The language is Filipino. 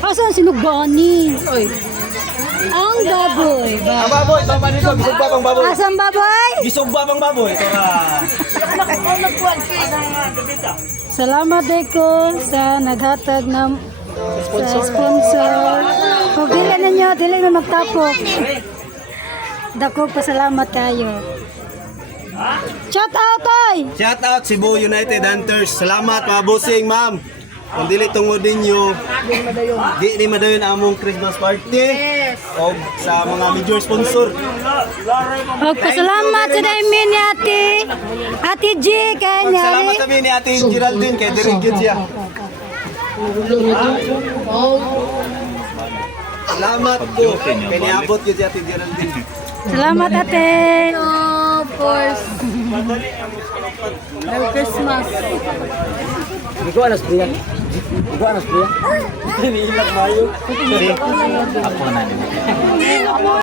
Asan sinugani? Oy. Ang baboy. Ang baboy, tama nito, gisugba pang baboy. Asang baboy? Gisugba pang baboy. Ito na. Salamat ko sa naghatag ng sa sponsor. Kung dili ninyo, dili na magtapok. Dako pasalamat kayo. Shout out oy! Shout out Cebu United Hunters. Salamat mga bossing, ma'am. Kung dili tungod ninyo, di ni madayon among Christmas party. O sa mga major sponsor. Og pasalamat sa daymi ni Ate G kanya. Salamat kami ni Ate Geraldine kay Dirigid siya. Salamat po. Kay niabot yun si Ate Geraldine. Salamat ate. Of course. Merry Christmas. Ikaw anas priya. Ikaw anas priya. Iniilag mayo. Ako na.